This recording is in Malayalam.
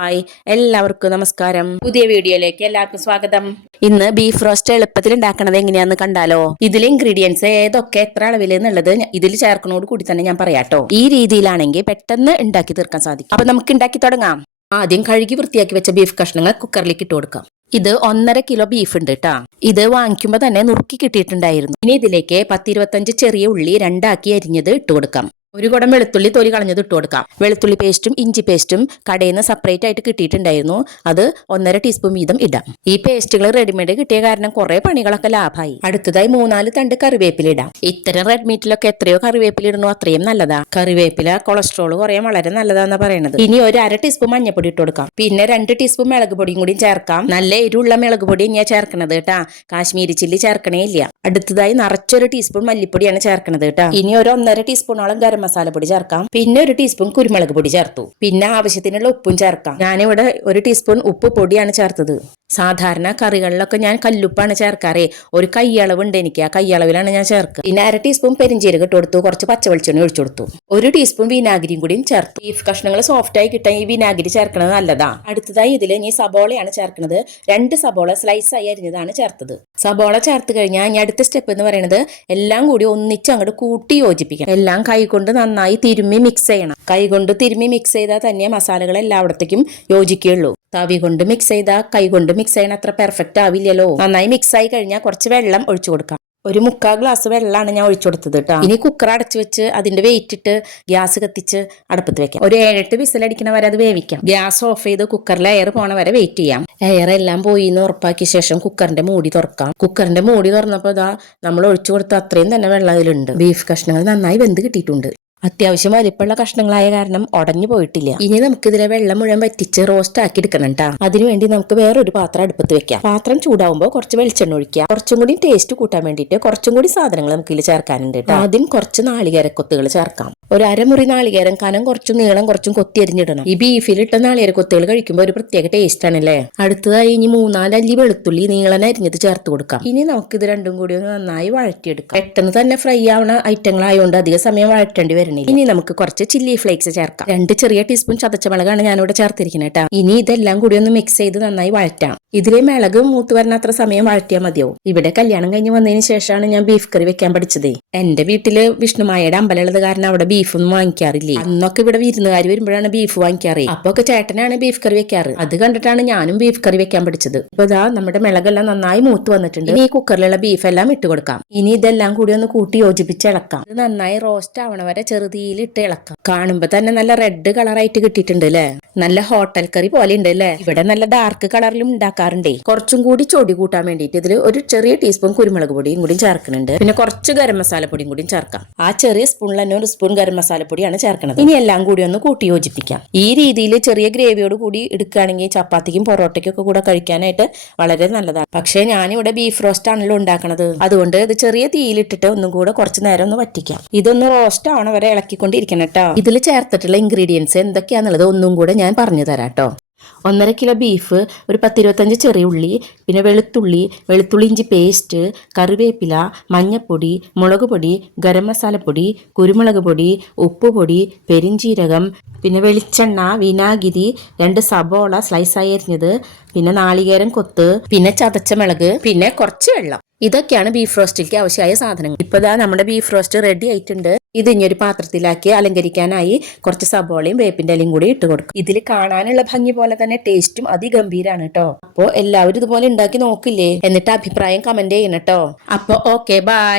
ഹായ്. എല്ലാവർക്കും നമസ്കാരം. പുതിയ വീഡിയോയിലേക്ക് എല്ലാവർക്കും സ്വാഗതം. ഇന്ന് ബീഫ് റോസ്റ്റ് എളുപ്പത്തിൽ ഉണ്ടാക്കണത് എങ്ങനെയാന്ന് കണ്ടാലോ? ഇതിലെ ഇൻഗ്രീഡിയൻസ് ഏതൊക്കെ എത്ര അളവിൽ എന്നുള്ളത് ഇതിൽ ചേർക്കണോട് കൂടി തന്നെ ഞാൻ പറയാട്ടോ ഈ രീതിയിലാണെങ്കിൽ പെട്ടെന്ന് ഉണ്ടാക്കി തീർക്കാൻ സാധിക്കും. അപ്പൊ നമുക്ക് ഉണ്ടാക്കി തുടങ്ങാം. ആദ്യം കഴുകി വൃത്തിയാക്കി വെച്ച ബീഫ് കഷ്ണങ്ങൾ കുക്കറിലേക്ക് ഇട്ട് കൊടുക്കാം. ഇത് ഒന്നര കിലോ ബീഫ് ഉണ്ട് കേട്ടാ ഇത് വാങ്ങിക്കുമ്പോൾ തന്നെ നുറുക്കി കിട്ടിയിട്ടുണ്ടായിരുന്നു. ഇനി ഇതിലേക്ക് പത്തിരുപത്തഞ്ച് ചെറിയ ഉള്ളി രണ്ടാക്കി അരിഞ്ഞത് ഇട്ട് കൊടുക്കാം. ഒരു കുടം വെളുത്തുള്ളി തൊലി കളഞ്ഞത് ഇട്ട് കൊടുക്കാം. വെളുത്തുള്ളി പേസ്റ്റും ഇഞ്ചി പേസ്റ്റും കടയിൽ നിന്ന് സെപ്പറേറ്റ് ആയിട്ട് കിട്ടിയിട്ടുണ്ടായിരുന്നു. അത് ഒന്നര ടീസ്പൂൺ വീതം ഇടാം. ഈ പേസ്റ്റുകൾ റെഡിമെയ്ഡ് കിട്ടിയ കാരണം കുറെ പണികളൊക്കെ ലാഭമായി അടുത്തതായി മൂന്നാൽ തണ്ട് കറിവേപ്പില ഇടാം. ഇത്തരം റെഡ് മീറ്റിലൊക്കെ എത്രയോ കറിവേപ്പില ഇടുന്നു. അത്രയും നല്ലതാ. കറിവേപ്പില കൊളസ്ട്രോൾ കുറയാൻ വളരെ നല്ലതാന്ന് പറയുന്നത് ഇനി ഒരു അര ടീസ്പൂൺ മഞ്ഞപ്പൊടി ഇട്ട് കൊടുക്കാം. പിന്നെ രണ്ട് ടീസ്പൂൺ മുളക് പൊടിയും കൂടി ചേർക്കാം. നല്ല എരിവുള്ള മുളക് പൊടി ഞാൻ ചേർക്കണത് കേട്ടാ. കാശ്മീരി ചില്ലി ചേർക്കണേ ഇല്ല. അടുത്തതായി നിറച്ചൊരു ടീസ്പൂൺ മല്ലിപ്പൊടിയാണ് ചേർക്കണത് കേട്ടാ. ഇനി ഒരു ഒന്നര ടീസ്പൂണോളം ഗരം മസാല പൊടി ചേർക്കാം. പിന്നെ ഒരു ടീസ്പൂൺ കുരുമുളക് പൊടി ചേർത്തു. പിന്നെ ആവശ്യത്തിനുള്ള ഉപ്പും ചേർക്കാം. ഞാനിവിടെ ഒരു ടീസ്പൂൺ ഉപ്പ് പൊടിയാണ് ചേർത്തത്. സാധാരണ കറികളിലൊക്കെ ഞാൻ കല്ലുപ്പാണ് ചേർക്കാറേ. ഒരു കൈയളവുണ്ട് എനിക്ക്. ആ കൈയളവിലാണ് ഞാൻ ചേർക്കുക. പിന്നെ അര ടീസ്പൂൺ പെരിഞ്ചീരകം ഇട്ട് കൊടുത്തു. കുറച്ച് പച്ചവെളിച്ചെണ്ണ ഒഴിച്ചു കൊടുത്തു. ഒരു ടീസ്പൂൺ വിനാഗിരിയും കൂടിയും ചേർത്തു. ബീഫ് കഷ്ണങ്ങൾ സോഫ്റ്റ് ആയി കിട്ടാൻ ഈ വിനാഗിരി ചേർക്കുന്നത് നല്ലതാ. അടുത്തതായി ഇതിൽ ഇനി സബോളയാണ് ചേർക്കുന്നത് രണ്ട് സബോള സ്ലൈസ് ആയി അരിഞ്ഞതാണ് ചേർത്തത്. സബോള ചേർത്ത് കഴിഞ്ഞാൽ ഇനി അടുത്ത സ്റ്റെപ്പ് എന്ന് പറയുന്നത് എല്ലാം കൂടി ഒന്നിച്ച് അങ്ങോട്ട് കൂട്ടി യോജിപ്പിക്കണം. എല്ലാം കൈകൊണ്ട് നന്നായി തിരുമ്മി മിക്സ് ചെയ്യണം. കൈകൊണ്ട് തിരുമ്മി മിക്സ് ചെയ്താൽ തന്നെ മസാലകൾ എല്ലായിടത്തേക്കും യോജിക്കുകയുള്ളൂ. തവി കൊണ്ട് മിക്സ് ചെയ്താൽ കൈകൊണ്ട് മിക്സ് ചെയ്യണ അത്ര പെർഫെക്റ്റ് ആവില്ലല്ലോ. നന്നായി മിക്സ് ആയി കഴിഞ്ഞാൽ കുറച്ച് വെള്ളം ഒഴിച്ചു കൊടുക്കാം. ഒരു മുക്കാൽ ഗ്ലാസ് വെള്ളമാണ് ഞാൻ ഒഴിച്ചു കൊടുത്തത് കേട്ടോ ഇനി കുക്കർ അടച്ചു വെച്ച് അതിന്റെ വെയിറ്റ് ഇട്ട് ഗ്യാസ് കത്തിച്ച് അടുപ്പത്ത് വെക്കാം. ഒരു ഏഴെട്ട് വിസിലടിക്കണ വരെ അത് വേവിക്കാം. ഗ്യാസ് ഓഫ് ചെയ്ത് കുക്കറിൽ എയർ പോണ വരെ വെയിറ്റ് ചെയ്യാം. എയർ എല്ലാം പോയി എന്ന് ഉറപ്പാക്കിയ ശേഷം കുക്കറിന്റെ മൂടി തുറക്കാം. കുക്കറിന്റെ മൂടി തുറന്നപ്പോൾ ഇതാ നമ്മൾ ഒഴിച്ചു കൊടുത്ത അത്രയും തന്നെ വെള്ളം അതിലുണ്ട്. ബീഫ് കഷ്ണങ്ങൾ നന്നായി വെന്ത് കിട്ടിയിട്ടുണ്ട്. അത്യാവശ്യം വലിപ്പമുള്ള കഷ്ണങ്ങളായ കാരണം ഉടഞ്ഞു പോയിട്ടില്ല. ഇനി നമുക്ക് ഇതിലെ വെള്ളം മുഴുവൻ വറ്റിച്ച് റോസ്റ്റ് ആക്കി എടുക്കണം കേട്ടോ അതിനുവേണ്ടി നമുക്ക് വേറൊരു പാത്രം അടുപ്പത്ത് വെക്കാം. പാത്രം ചൂടാവുമ്പോൾ കുറച്ച് വെളിച്ചെണ്ണ ഒഴിക്കുക കുറച്ചും കൂടി ടേസ്റ്റ് കൂട്ടാൻ വേണ്ടിയിട്ട് കുറച്ചും കൂടി സാധനങ്ങൾ നമുക്ക് ഇതിൽ ചേർക്കാനുണ്ട് കേട്ടോ ആദ്യം കുറച്ച് നാളികേരക്കൊത്തുകൾ ചേർക്കാം. ഒരു അരമുറി നാളികേരം കനം കുറച്ചും നീളം കുറച്ചും കൊത്തി അരിഞ്ഞിടണം. ഈ ബീഫിലിട്ട നാളികേര കൊത്തുകൾ കഴിക്കുമ്പോൾ ഒരു പ്രത്യേക ടേസ്റ്റ് ആണല്ലേ? അടുത്തതായി ഇനി മൂന്നാൽ അല്ലി വെളുത്തുള്ളി നീളനെ അരിഞ്ഞത് ചേർത്ത് കൊടുക്കാം. ഇനി നമുക്ക് ഇത് രണ്ടും കൂടി ഒന്ന് നന്നായി വഴറ്റിയെടുക്കാം. പെട്ടെന്ന് തന്നെ ഫ്രൈ ആവണ ഐറ്റങ്ങളായതുകൊണ്ട് അധിക സമയം വഴറ്റേണ്ടി വരുന്നില്ല. ഇനി നമുക്ക് കുറച്ച് ചില്ലി ഫ്ലേക്സ് ചേർക്കാം. രണ്ട് ചെറിയ ടീസ്പൂൺ ചതച്ച മുളകാണ് ഞാനിവിടെ ചേർത്തിരിക്കുന്നത് കേട്ടോ ഇനി ഇതെല്ലാം കൂടി ഒന്ന് മിക്സ് ചെയ്ത് നന്നായി വഴറ്റാം. ഇതിലെ മിളക് മൂത്ത് വരുന്ന അത്ര സമയം വഴറ്റിയാൽ മതിയോ? ഇവിടെ കല്യാണം കഴിഞ്ഞ് വന്നതിന് ശേഷമാണ് ഞാൻ ബീഫ് കറി വെക്കാൻ പഠിച്ചത്. എന്റെ വീട്ടിൽ വിഷ്ണുമായയുടെ അമ്പലമുള്ളത് കാരണം അവിടെ ബീഫൊന്നും വാങ്ങിക്കാറില്ലേ? അന്നൊക്കെ ഇവിടെ വിരുന്നുകാർ വരുമ്പോഴാണ് ബീഫ് വാങ്ങിക്കാറ്. അപ്പൊ ഒക്കെ ചേട്ടനാണ് ബീഫ് കറി വെക്കാറ്. അത് കണ്ടിട്ടാണ് ഞാനും ബീഫ് കറി വെക്കാൻ പഠിച്ചത്. ഇപ്പൊ ഇതാ നമ്മുടെ മിളകെല്ലാം നന്നായി മൂത്ത് വന്നിട്ടുണ്ട്. ഈ കുക്കറിലുള്ള ബീഫ് എല്ലാം ഇട്ട് കൊടുക്കാം. ഇനി ഇതെല്ലാം കൂടി ഒന്ന് കൂട്ടി യോജിപ്പിച്ച് ഇളക്കാം. ഇത് നന്നായി റോസ്റ്റ് ആവണ വരെ ചെറുതീയിൽ ഇട്ട് ഇളക്കാം. കാണുമ്പോ തന്നെ നല്ല റെഡ് കളറായിട്ട് കിട്ടിയിട്ടുണ്ട് അല്ലേ നല്ല ഹോട്ടൽ കറി പോലെ ഉണ്ട് അല്ലേ ഇവിടെ നല്ല ഡാർക്ക് കളറിലും ഉണ്ടാക്കാറുണ്ട്. കുറച്ചും കൂടി ചൊടി കൂട്ടാൻ വേണ്ടിയിട്ട് ഇതിൽ ഒരു ചെറിയ ടീസ്പൂൺ കുരുമുളക് പൊടിയും കൂടി ചേർക്കുന്നുണ്ട്. പിന്നെ കുറച്ച് ഗരം മസാല പൊടിയും കൂടി ചേർക്കാം. ആ ചെറിയ സ്പൂണിൽ തന്നെ ഒരു സ്പൂൺ ഗരം മസാല പൊടിയാണ് ചേർക്കുന്നത്. ഇനി എല്ലാം കൂടി ഒന്ന് കൂട്ടി യോജിപ്പിക്കാം. ഈ രീതിയിൽ ചെറിയ ഗ്രേവിയോട് കൂടി എടുക്കുകയാണെങ്കിൽ ചപ്പാത്തിക്കും പൊറോട്ടയ്ക്കും ഒക്കെ കൂടെ കഴിക്കാനായിട്ട് വളരെ നല്ലതാണ്. പക്ഷേ ഞാനിവിടെ ബീഫ് റോസ്റ്റ് ആണല്ലോ ഉണ്ടാക്കുന്നത് അതുകൊണ്ട് ഇത് ചെറിയ തീയിലിട്ടിട്ട് ഒന്നും കൂടെ കുറച്ച് നേരം ഒന്ന് വറ്റിക്കാം. ഇതൊന്ന് റോസ്റ്റ് ആവണ വരെ ഇളക്കിക്കൊണ്ടിരിക്കണം കേട്ടോ. ഇതിൽ ചേർത്തിട്ടുള്ള ഇൻഗ്രീഡിയൻസ് എന്തൊക്കെയാന്നുള്ളത് ഒന്നും കൂടെ ഞാൻ പറഞ്ഞു തരാം കേട്ടോ. ഒന്നര കിലോ ബീഫ് ഒരു പത്തിരുപത്തഞ്ച് ചെറിയ ഉള്ളി പിന്നെ വെളുത്തുള്ളി വെളുത്തുള്ളി ഇഞ്ചി പേസ്റ്റ് കറിവേപ്പില മഞ്ഞപ്പൊടി മുളക് പൊടി ഗരം മസാലപ്പൊടി കുരുമുളക് പൊടി ഉപ്പുപൊടി പെരിഞ്ചീരകം പിന്നെ വെളിച്ചെണ്ണ വിനാഗിരി രണ്ട് സബോള സ്ലൈസായി അരിഞ്ഞത് പിന്നെ നാളികേരം കൊത്ത് പിന്നെ ചതച്ച മുളക് പിന്നെ കുറച്ച് വെള്ളം. ഇതൊക്കെയാണ് ബീഫ് റോസ്റ്റിലേക്ക് ആവശ്യമായ സാധനങ്ങൾ. ഇപ്പൊ ദാ നമ്മുടെ ബീഫ് റോസ്റ്റ് റെഡി ആയിട്ടുണ്ട്. ഇത് ഇനി ഒരു പാത്രത്തിലാക്കി അലങ്കരിക്കാനായി കുറച്ച് സബോളയും വേപ്പിന്റെ ഇലയും കൂടി ഇട്ട് കൊടുക്കും. ഇതിൽ കാണാനുള്ള ഭംഗി പോലെ തന്നെ ടേസ്റ്റും അതിഗംഭീരാണ് കേട്ടോ അപ്പോ എല്ലാവരും ഇതുപോലെ ഉണ്ടാക്കി നോക്കില്ലേ? എന്നിട്ട് അഭിപ്രായം കമന്റ് ചെയ്യണം കേട്ടോ അപ്പോൾ ഓക്കെ ബൈ